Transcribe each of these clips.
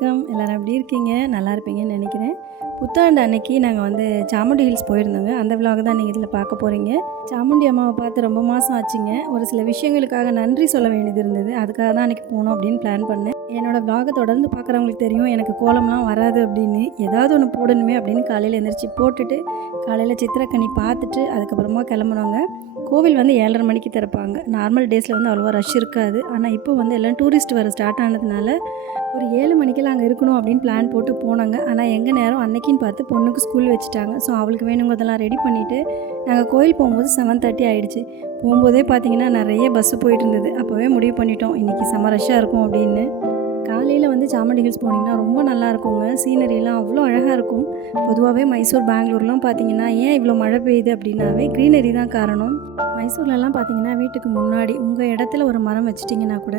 வணக்கம். எல்லாரும் எப்படி இருக்கீங்க? நல்லா இருப்பீங்கன்னு நினைக்கிறேன். புத்தாண்டு அன்னைக்கு நாங்கள் வந்து சாமுண்டி ஹில்ஸ் போயிருந்தோங்க. அந்த விலாக தான் நீங்கள் இதில் பார்க்க போகிறீங்க சாமுண்டி அம்மாவை பார்த்து ரொம்ப மாதம் ஆச்சுங்க. ஒரு சில விஷயங்களுக்காக நன்றி சொல்ல வேண்டியது இருந்தது. அதுக்காக தான் அன்றைக்கி போகணும் அப்படின்னு பிளான் பண்ணேன். என்னோடய விலாகை தொடர்ந்து பார்க்குறவங்களுக்கு தெரியும் எனக்கு கோலம்லாம் வராது அப்படின்னு. ஏதாவது ஒன்று போடணுமே அப்படின்னு காலையில் எழுந்திரிச்சு போட்டுட்டு காலையில் சித்திரக்கனி பார்த்துட்டு அதுக்கப்புறமா கிளம்புனோங்க. கோவில் வந்து ஏழரை மணிக்கு திறப்பாங்க. நார்மல் டேஸில் வந்து அவ்வளோவா ரஷ் இருக்காது. ஆனால் இப்போ வந்து எல்லாம் டூரிஸ்ட் வர ஸ்டார்ட் ஆனதுனால ஒரு ஏழு மணிக்கெல்லாம் அங்கே இருக்கணும் அப்படின்னு பிளான் போட்டு போனாங்க. ஆனால் எங்கள் நேரம் அன்னைக்குன்னு பார்த்து பொண்ணுக்கு ஸ்கூல் வச்சுட்டாங்க. ஸோ அவளுக்கு வேணுங்கிறதெல்லாம் ரெடி பண்ணிவிட்டு நாங்கள் கோயில் போகும்போது செவன் தேர்ட்டி ஆகிடுச்சு போகும்போதே பார்த்தீங்கன்னா நிறைய பஸ்ஸு போயிட்டு இருந்தது. அப்போவே முடிவு பண்ணிட்டோம். இன்றைக்கி செம ரஷ்ஷாக இருக்கும் அப்படின்னு. காலையில் வந்து சாமண்டி ஹில்ஸ் போனீங்கன்னா ரொம்ப நல்லா இருக்குங்க சீனரிலாம் அவ்வளோ அழகாக இருக்கும். பொதுவாகவே மைசூர் பெங்களூர்லாம் பார்த்தீங்கன்னா ஏன் இவ்வளோ மழை பெய்யுது அப்படின்னாவே க்ரீனரி தான் காரணம். மைசூர்லலாம் பார்த்தீங்கன்னா வீட்டுக்கு முன்னாடி உங்கள் இடத்துல ஒரு மரம் வச்சிட்டிங்கன்னா கூட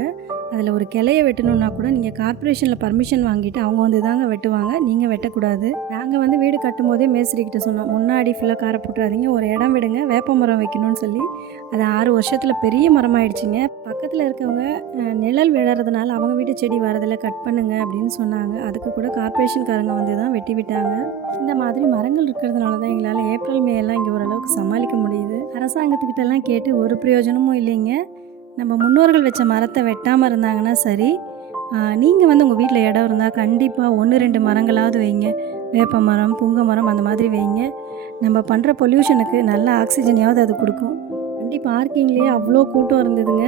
அதில் ஒரு கிளைய வெட்டணுன்னா கூட நீங்கள் கார்ப்பரேஷனில் பர்மிஷன் வாங்கிட்டு அவங்க வந்து தாங்க வெட்டுவாங்க. நீங்கள் வெட்டக்கூடாது. நாங்கள் வந்து வீடு கட்டும்போதே மேஸ்திரி மேஸ்திரிக்கிட்ட சொன்னோம் முன்னாடி ஃபுல்லாக காரை போட்டுறாதீங்க ஒரு இடம் விடுங்க வேப்ப மரம் வைக்கணும்னு சொல்லி. அது ஆறு வருஷத்தில் பெரிய மரமாயிடுச்சுங்க. பக்கத்தில் இருக்கவங்க நிழல் விழறதுனால அவங்க வீட்டு செடி வரதில் கட் பண்ணுங்க அப்படின்னு சொன்னாங்க. அதுக்கு கூட கார்ப்பரேஷன்காரங்க வந்து தான் வெட்டி விட்டாங்க. இந்த மாதிரி மரங்கள் இருக்கிறதுனால தான் எங்களால் ஏப்ரல் மே எல்லாம் இங்கே ஓரளவுக்கு சமாளிக்க முடியுது. அரசாங்கத்துக்கிட்டலாம் கேட்டு ஒரு பிரயோஜனமும் இல்லைங்க. நம்ம முன்னோர்கள் வச்ச மரத்தை வெட்டாமல் இருந்தாங்கன்னா சரி. நீங்கள் வந்து உங்கள் வீட்டில் இடம் இருந்தால் கண்டிப்பாக ஒன்று ரெண்டு மரங்களாவது வைங்க. வேப்ப மரம் புங்க மரம் அந்த மாதிரி வைங்க. நம்ம பண்ணுற பொல்யூஷனுக்கு நல்ல ஆக்சிஜனையாவது அது கொடுக்கும். வண்டி பார்க்கிங்லேயே அவ்வளோ கூட்டம் இருந்ததுங்க.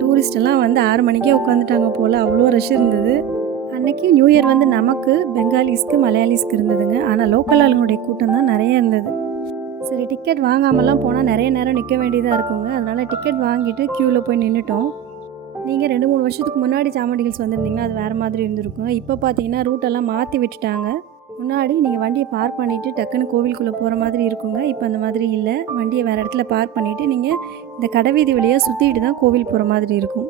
டூரிஸ்டெல்லாம் வந்து ஆறு மணிக்கே உட்காந்துட்டாங்க போல். அவ்வளோ ரஷ் இருந்தது. அன்றைக்கி நியூ இயர் வந்து நமக்கு பெங்காலிஸ்க்கு மலையாளிஸ்க்கு இருந்ததுங்க. ஆனால் லோக்கல் ஆளுங்களுடைய கூட்டம் தான் நிறைய இருந்தது. சரி டிக்கெட் வாங்காமலாம் போனால் நிறைய நேரம் நிற்க வேண்டியதாக இருக்குங்க. அதனால் டிக்கெட் வாங்கிட்டு க்யூவில் போய் நின்றுட்டோம் நீங்கள் ரெண்டு மூணு வருஷத்துக்கு முன்னாடி சாமண்டிகள்ஸ் வந்திருந்தீங்கன்னா அது வேறு மாதிரி இருந்திருக்கும். இப்போ பார்த்தீங்கன்னா ரூட்டெல்லாம் மாற்றி விட்டுட்டாங்க. முன்னாடி நீங்கள் வண்டியை பார்க் பண்ணிவிட்டு டக்குன்னு கோவிலுக்குள்ளே போகிற மாதிரி இருக்குங்க. இப்போ அந்த மாதிரி இல்லை. வண்டியை வேறு இடத்துல பார்க் பண்ணிவிட்டு நீங்கள் இந்த கடைவீதி வழியாக சுற்றிட்டு தான் கோவில் போகிற மாதிரி இருக்கும்.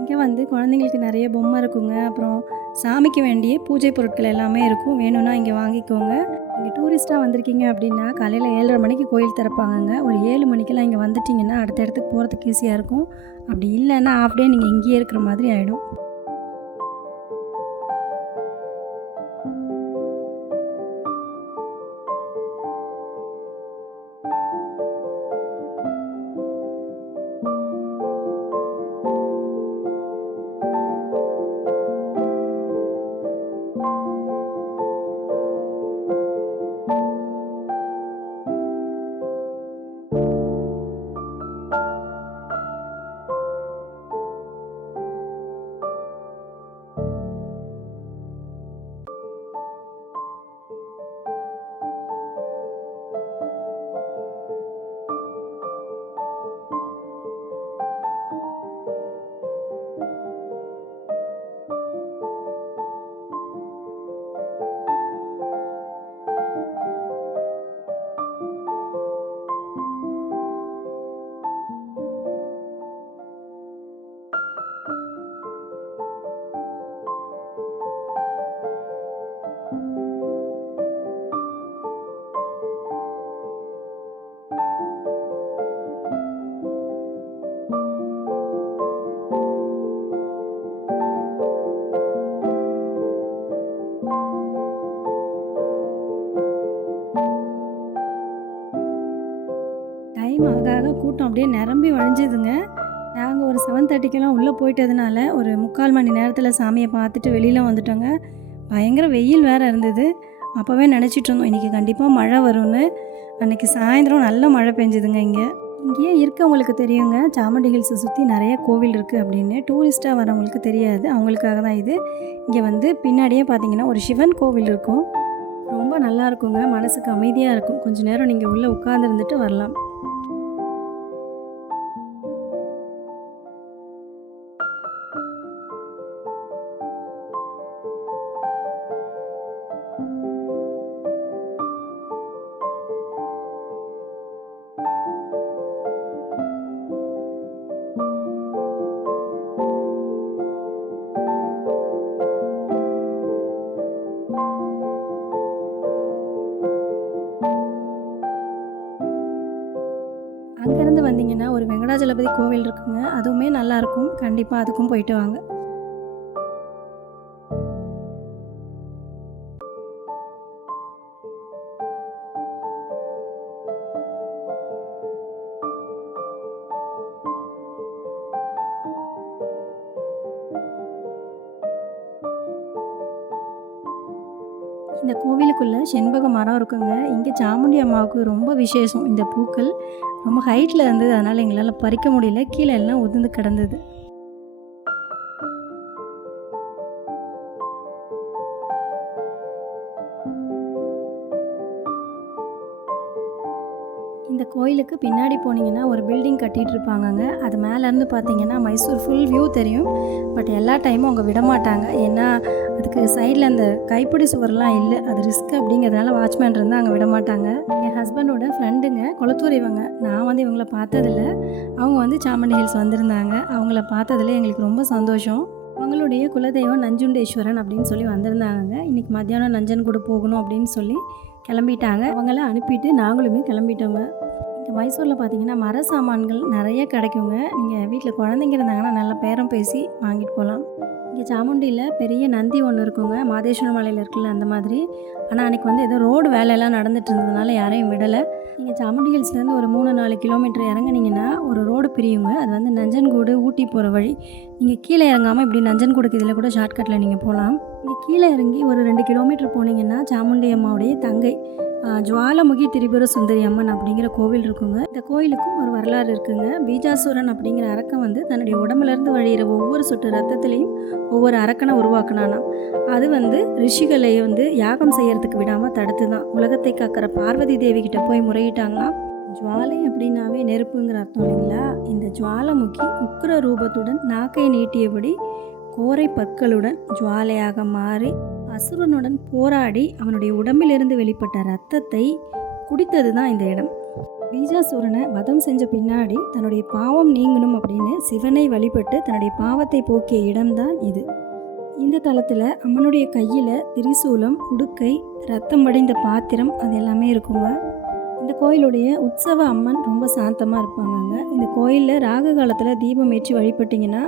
இங்கே வந்து குழந்தைங்களுக்கு நிறைய பொம்மை இருக்குங்க. அப்புறம் சாமிக்கு வேண்டிய பூஜை பொருட்கள் எல்லாமே இருக்கும். வேணும்னா இங்கே வாங்கிக்கோங்க. நீங்கள் டூரிஸ்ட்டாக வந்திருக்கீங்க அப்படின்னா காலையில் ஏழரை மணிக்கு கோயில் திறப்பாங்கங்க. ஒரு ஏழு மணிக்கெல்லாம் இங்கே வந்துட்டிங்கன்னா அடுத்த இடத்துக்கு போகிறதுக்கு ஈஸியாக இருக்கும். அப்படி இல்லைன்னா ஆஃப் டே நீங்கள் இங்கேயே இருக்கிற மாதிரி ஆகிடும் கூட்டம் அப்படியே நிரம்பி வழிஞ்சுதுங்க. நாங்கள் ஒரு செவன் தேர்ட்டிக்கெல்லாம் உள்ளே போயிட்டதுனால ஒரு முக்கால் மணி நேரத்தில் சாமியை பார்த்துட்டு வெளியில் வந்துட்டோங்க. பயங்கர வெயில் வேறு இருந்தது. அப்போவே நினச்சிட்டு இருந்தோம் இன்றைக்கி கண்டிப்பாக மழை வரும்னு. அன்றைக்கி சாயந்தரம் நல்ல மழை பெஞ்சுதுங்க இங்கே. இங்கேயே இருக்கவங்களுக்கு தெரியுங்க சாமுண்டி ஹில்ஸை சுற்றி நிறைய கோவில் இருக்குது அப்படின்னு. டூரிஸ்ட்டாக வரவங்களுக்கு தெரியாது அவங்களுக்காக தான் இது. இங்கே வந்து பின்னாடியே பார்த்தீங்கன்னா ஒரு சிவன் கோவில் இருக்கும். ரொம்ப நல்லா இருக்குங்க மனசுக்கு அமைதியாக இருக்கும். கொஞ்ச நேரம் நீங்கள் உள்ளே உட்காந்துருந்துட்டு வரலாம். ஒரு வெங்கடாஜலபதி கோவில் இருக்குங்க. அதுவுமே நல்லாயிருக்கும். கண்டிப்பாக அதுக்கும் போயிட்டு வாங்க. இந்த கோவிலுக்குள்ளே செண்பக மரம் இருக்குங்க. இங்கே சாமுண்டி அம்மாவுக்கு ரொம்ப விசேஷம். இந்த பூக்கள் ரொம்ப ஹைட்டில் இருந்தது. அதனால் எங்களால் பறிக்க முடியல. கீழே எல்லாம் உதிர்ந்து கிடந்தது. கோயிலுக்கு பின்னாடி போனீங்கன்னா ஒரு பில்டிங் கட்டிகிட்டு இருப்பாங்கங்க அது மேலேருந்து பார்த்தீங்கன்னா மைசூர் ஃபுல் வியூ தெரியும். பட் எல்லா டைமும் அவங்க விட மாட்டாங்க ஏன்னா அதுக்கு சைடில் அந்த கைப்பிடி சுவர்லாம் இல்லை. அது ரிஸ்க் அப்படிங்கிறதுனால வாட்ச்மேன் இருந்தால் அங்கே விட மாட்டாங்க என் ஹஸ்பண்டோட ஃப்ரெண்டுங்க குளத்தூர் இவங்க. நான் வந்து இவங்கள பார்த்ததில்ல. அவங்க வந்து சாமண்டி ஹில்ஸ் வந்திருந்தாங்க. அவங்கள பார்த்ததில் எங்களுக்கு ரொம்ப சந்தோஷம். அவங்களுடைய குலதெய்வம் நஞ்சுண்டேஸ்வரன் அப்படின்னு சொல்லி வந்திருந்தாங்க இன்றைக்கி மத்தியானம் நஞ்சன்கூடு போகணும் அப்படின்னு சொல்லி கிளம்பிட்டாங்க. அவங்கள அனுப்பிட்டு நாங்களுமே கிளம்பிட்டோங்க. மைசூரில் பார்த்தீங்கன்னா மர சாமான்கள் நிறைய கிடைக்குங்க. நீங்கள் வீட்டில் குழந்தைங்க இருந்தாங்கன்னா நல்லா பேரம் பேசி வாங்கிட்டு போகலாம் இங்கே சாமுண்டியில் பெரிய நந்தி ஒன்று இருக்குங்க. மாதேஸ்வர மலையில் இருக்குல்ல அந்த மாதிரி. ஆனால் அன்றைக்கி வந்து ஏதோ ரோடு வேலையெல்லாம் நடந்துட்டு இருந்ததுனால யாரையும் விடலை. நீங்கள் சாமுண்டி ஹில்ஸ்லேருந்து ஒரு மூணு நாலு கிலோமீட்டர் இறங்குனீங்கன்னா ஒரு ரோடு பிரியுங்க. அது வந்து நஞ்சன்கூடு ஊட்டி போகிற வழி. நீங்கள் கீழே இறங்காமல் இப்படி நஞ்சன்கூடுக்கு இதில் கூட ஷார்ட்கட்டில் நீங்கள் போகலாம் நீங்கள் கீழே இறங்கி ஒரு ரெண்டு கிலோமீட்டர் போனீங்கன்னா சாமுண்டி அம்மாவுடைய தங்கை. ஜுவாலமுகி திரிபுர சுந்தரி அம்மன் அப்படிங்கிற கோவில் இருக்குங்க. இந்த கோயிலுக்கும் ஒரு வரலாறு இருக்குங்க. பீஜாசுரன் அப்படிங்கிற அரக்கன் வந்து தன்னுடைய உடம்புலேருந்து வழியிற ஒவ்வொரு சொட்டு ரத்தத்துலேயும் ஒவ்வொரு அரக்கனை உருவாக்குனானாம். அது வந்து ரிஷிகளை வந்து யாகம் செய்யறதுக்கு விடாமல் தடுத்து தான் உலகத்தை காக்கிற பார்வதி தேவி கிட்ட போய் முறையிட்டாங்களாம். ஜுவாலை அப்படின்னாவே நெருப்புங்கிற அர்த்தம் இல்லைங்களா? இந்த ஜுவாலமுகி உக்கிர ரூபத்துடன் நாக்கை நீட்டியபடி கோரை பற்களுடன் ஜுவாலையாக மாறி அசுரனுடன் போராடி அவனுடைய உடம்பிலிருந்து வெளிப்பட்ட ரத்தத்தை குடித்தது தான் இந்த இடம். பீஜாசூரனை வதம் செஞ்ச பின்னாடி தன்னுடைய பாவம் நீங்கணும் அப்படின்னு சிவனை வழிபட்டு தன்னுடைய பாவத்தை போக்கிய இடம்தான் இது. இந்த தளத்தில் அம்மனுடைய கையில் திரிசூலம் உடுக்கை ரத்தம் வடிந்த பாத்திரம் அது எல்லாமே இருக்குங்க. இந்த கோயிலுடைய உற்சவ அம்மன் ரொம்ப சாந்தமாக இருப்பாங்க இந்த கோயிலில் ராகு காலத்தில் தீபம் ஏற்றி வழிபட்டிங்கன்னா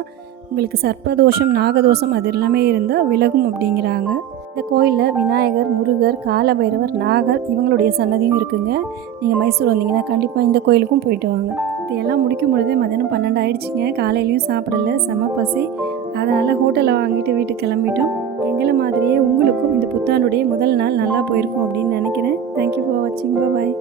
உங்களுக்கு சர்ப்பதோஷம் நாகதோஷம் அது எல்லாமே இருந்தால் விலகும் அப்படிங்கிறாங்க. இந்த கோயிலில் விநாயகர் முருகர் காலபைரவர் நாகர் இவங்களுடைய சன்னதியும் இருக்குங்க. நீங்கள் மைசூர் வந்தீங்கன்னா கண்டிப்பாக இந்த கோயிலுக்கும் போயிட்டு வாங்க. இதையெல்லாம் முடிக்கும் பொழுதே மதியானம் பன்னெண்டு ஆயிடுச்சுங்க. காலையிலையும் சாப்பிடல செம பசி. அதனால் ஹோட்டலில் வாங்கிட்டு வீட்டுக்கு கிளம்பிட்டோம். எங்களை மாதிரியே உங்களுக்கும் இந்த புத்தாண்டுடைய முதல் நாள் நல்லா போயிருக்கும் அப்படின்னு நினைக்கிறேன். தேங்க்யூ ஃபார் வாட்சிங் பாய்